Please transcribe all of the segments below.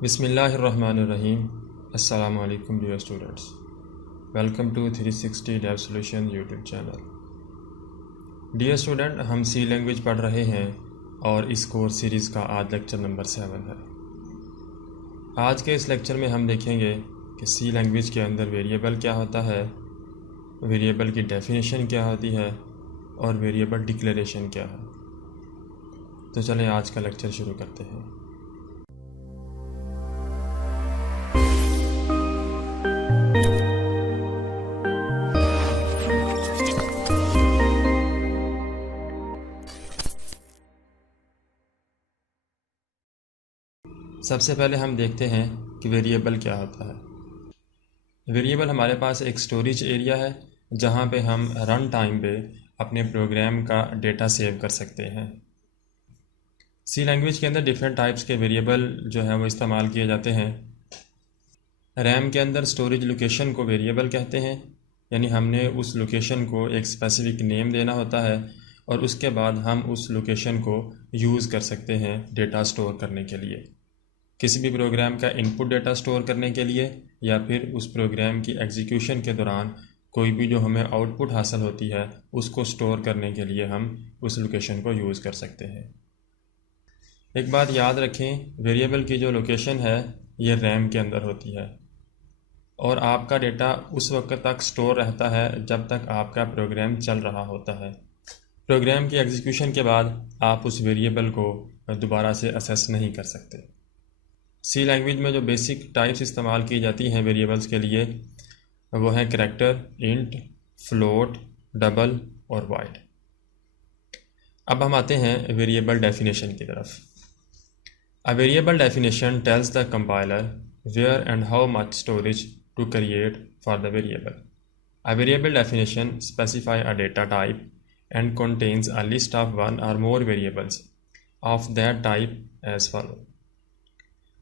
बिस्मिल्लाहिर्रहमानिर्रहीम। अस्सलामु अलैकुम dear students, welcome to 360 dev solution YouTube channel. Dear student, हम सी लैंग्वेज पढ़ रहे हैं और इस कोर्स सीरीज़ का आज लेक्चर नंबर 7 है। आज के इस लेक्चर में हम देखेंगे कि सी लैंग्वेज के अंदर वेरिएबल क्या होता है, वेरिएबल की डेफिनेशन क्या होती है और वेरिएबल डिक्लेरेशन क्या है। तो चलें आज का लेक्चर शुरू करते हैं। सबसे पहले हम देखते हैं कि वेरिएबल क्या होता है। वेरिएबल हमारे पास एक स्टोरेज एरिया है जहाँ पे हम रन टाइम पे अपने प्रोग्राम का डेटा सेव कर सकते हैं। सी लैंग्वेज के अंदर डिफरेंट टाइप्स के वेरिएबल जो है वो इस्तेमाल किए जाते हैं। रैम के अंदर स्टोरेज लोकेशन को वेरिएबल कहते हैं, यानी हमने उस लोकेशन को एक स्पेसिफिक नेम देना होता है और उसके बाद हम उस लोकेशन को यूज़ कर सकते हैं डेटा स्टोर करने के लिए, किसी भी प्रोग्राम का इनपुट डेटा स्टोर करने के लिए या फिर उस प्रोग्राम की एग्जीक्यूशन के दौरान कोई भी जो हमें आउटपुट हासिल होती है उसको स्टोर करने के लिए हम उस लोकेशन को यूज़ कर सकते हैं। एक बात याद रखें, वेरिएबल की जो लोकेशन है ये रैम के अंदर होती है और आपका डेटा उस वक्त तक स्टोर रहता है जब तक आपका प्रोग्राम चल रहा होता है। प्रोग्राम की एग्जीक्यूशन के बाद आप उस वेरिएबल को दोबारा से असेस नहीं कर सकते। सी लैंग्वेज में जो बेसिक टाइप्स इस्तेमाल की जाती हैं वेरिएबल्स के लिए वो हैं करैक्टर, इंट, फ्लोट, डबल और वाइड। अब हम आते हैं वेरिएबल डेफिनेशन की तरफ। A variable definition tells the compiler where and how much storage to create for the variable. A variable definition specify a data type and contains a list of one or more variables of that type as follow।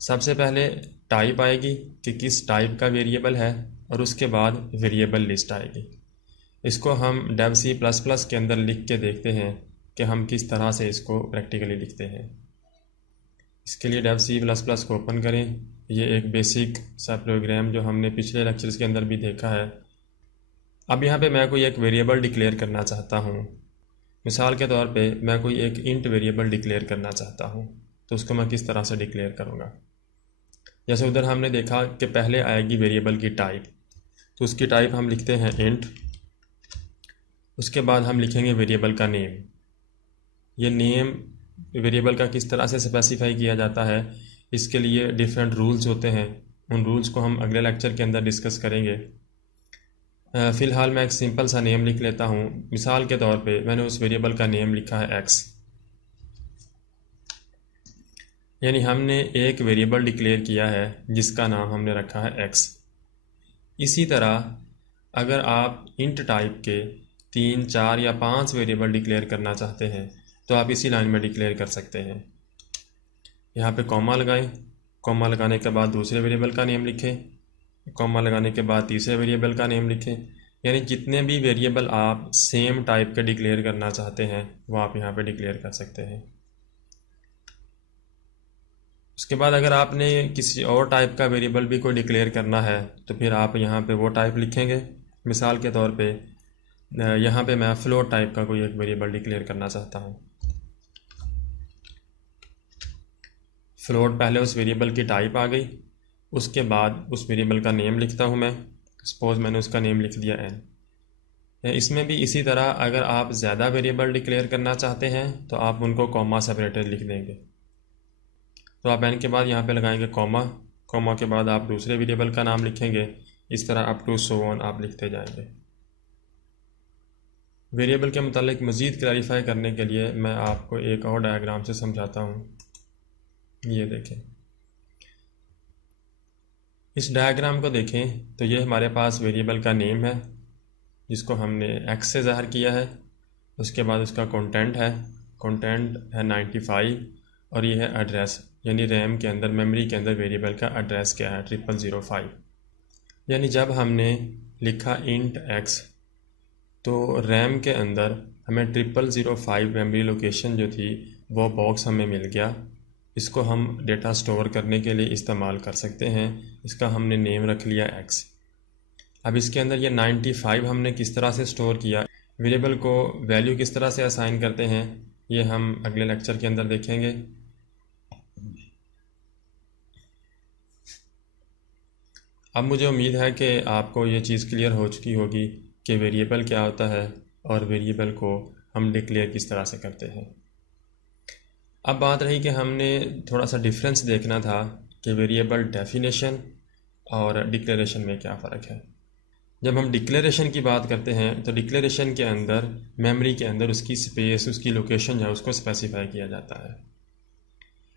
सबसे पहले type आएगी कि किस type का variable है और उसके बाद वेरिएबल लिस्ट आएगी। इसको हम डेव सी प्लस प्लस के अंदर लिख के देखते हैं कि हम किस तरह से इसको प्रैक्टिकली लिखते हैं। इसके लिए डेव सी प्लस प्लस को ओपन करें। ये एक बेसिक सा प्रोग्राम जो हमने पिछले लेक्चर्स के अंदर भी देखा है। अब यहाँ पे मैं कोई एक वेरिएबल डिक्लेयर करना चाहता हूँ। मिसाल के तौर पे मैं कोई एक इंट वेरिएबल डिक्लेयर करना चाहता हूँ, तो उसको मैं किस तरह से डिक्लेयर करूँगा। जैसे उधर हमने देखा कि पहले आएगी वेरिएबल की टाइप, तो उसकी टाइप हम लिखते हैं इंट। उसके बाद हम लिखेंगे वेरिएबल का नेम। ये नेम वेरिएबल का किस तरह से स्पेसिफाई किया जाता है, इसके लिए डिफरेंट रूल्स होते हैं। उन रूल्स को हम अगले लेक्चर के अंदर डिस्कस करेंगे। फ़िलहाल मैं एक सिंपल सा नेम लिख लेता हूँ। मिसाल के तौर पे मैंने उस वेरिएबल का नेम लिखा है एक्स, यानी हमने एक वेरिएबल डिक्लेयर किया है जिसका नाम हमने रखा है एक्स। इसी तरह अगर आप इंट टाइप के 3, 4 या 5 वेरिएबल डिक्लेयर करना चाहते हैं तो आप इसी लाइन में डिक्लेयर कर सकते हैं। यहाँ पे कॉमा लगाएं, कॉमा लगाने के बाद दूसरे वेरिएबल का नेम लिखें, कॉमा लगाने के बाद तीसरे वेरिएबल का नेम लिखें। यानी जितने भी वेरिएबल आप सेम टाइप के डिक्लेयर करना चाहते हैं वो आप यहाँ पे डिक्लेयर कर सकते हैं। उसके बाद अगर आपने किसी और टाइप का वेरिएबल भी कोई डिक्लेयर करना है तो फिर आप यहाँ पे वो टाइप लिखेंगे। मिसाल के तौर पे यहाँ पे मैं फ्लोट टाइप का कोई एक वेरिएबल डिक्लेयर करना चाहता हूँ। फ्लोट पहले उस वेरिएबल की टाइप आ गई, उसके बाद उस वेरिएबल का नेम लिखता हूँ मैं। सपोज़ मैंने उसका नेम लिख दिया एन। इसमें भी इसी तरह अगर आप ज़्यादा वेरिएबल डिक्लेयर करना चाहते हैं तो आप उनको कॉमा सेपरेटेड लिख देंगे। तो आप एन के बाद यहाँ पे लगाएंगे कॉमा, कॉमा के बाद आप दूसरे वेरिएबल का नाम लिखेंगे। इस तरह अप टू सो ऑन आप लिखते जाएंगे। वेरिएबल के मुतालिक मज़ीद क्लैरिफाई करने के लिए मैं आपको एक और डायग्राम से समझाता हूँ। ये देखें, इस डायग्राम को देखें तो ये हमारे पास वेरिएबल का नेम है जिसको हमने एक्स से ज़ाहिर किया है। उसके बाद उसका कंटेंट है 95 और ये है एड्रेस, यानी रैम के अंदर मेमोरी के अंदर वेरिएबल का एड्रेस क्या है 0005। यानी जब हमने लिखा इंट एक्स तो रैम के अंदर हमें 0005 मेमोरी लोकेशन जो थी वो बॉक्स हमें मिल गया। इसको हम डेटा स्टोर करने के लिए इस्तेमाल कर सकते हैं। इसका हमने नेम रख लिया x। अब इसके अंदर ये 95 हमने किस तरह से स्टोर किया, वेरिएबल को वैल्यू किस तरह से असाइन करते हैं, ये हम अगले लेक्चर के अंदर देखेंगे। अब मुझे उम्मीद है कि आपको ये चीज़ क्लियर हो चुकी होगी कि वेरिएबल क्या होता है और वेरिएबल को हम डिक्लेयर किस तरह से करते हैं। अब बात रही कि हमने थोड़ा सा डिफरेंस देखना था कि वेरिएबल डेफिनेशन और डिक्लेरेशन में क्या फ़र्क है। जब हम डिक्लेरेशन की बात करते हैं तो डिक्लेरेशन के अंदर मेमोरी के अंदर उसकी स्पेस, उसकी लोकेशन जो है उसको स्पेसिफाई किया जाता है।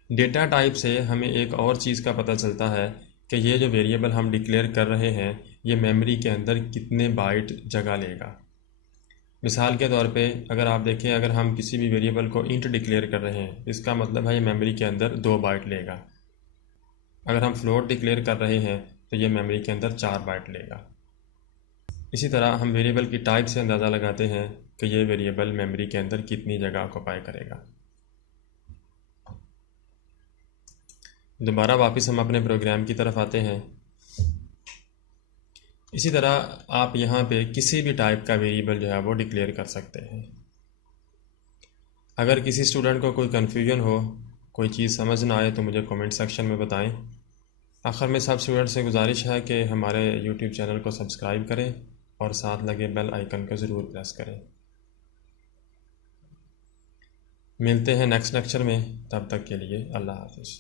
डेटा टाइप से हमें एक और चीज़ का पता चलता है कि ये जो वेरिएबल हम डिक्लेयर कर रहे हैं ये मेमोरी के अंदर कितने बाइट जगह लेगा। मिसाल के तौर पे अगर आप देखें, अगर हम किसी भी वेरिएबल को इंट डिक्लेयर कर रहे हैं, इसका मतलब है ये मेमोरी के अंदर 2 बाइट लेगा। अगर हम फ्लोट डिक्लेयर कर रहे हैं तो ये मेमोरी के अंदर 4 बाइट लेगा। इसी तरह हम वेरिएबल की टाइप से अंदाज़ा लगाते हैं कि ये वेरिएबल मेमोरी के अंदर कितनी जगह ऑक्यूपाई करेगा। दोबारा वापस हम अपने प्रोग्राम की तरफ आते हैं। इसी तरह आप यहाँ पे किसी भी टाइप का वेरिएबल जो है वो डिक्लेयर कर सकते हैं। अगर किसी स्टूडेंट को कोई कन्फ्यूजन हो, कोई चीज़ समझ ना आए तो मुझे कमेंट सेक्शन में बताएं। आखिर में सब स्टूडेंट से गुजारिश है कि हमारे यूट्यूब चैनल को सब्सक्राइब करें और साथ लगे बेल आइकन को ज़रूर प्रेस करें। मिलते हैं नेक्स्ट लेक्चर में, तब तक के लिए अल्लाह हाफ़िज़।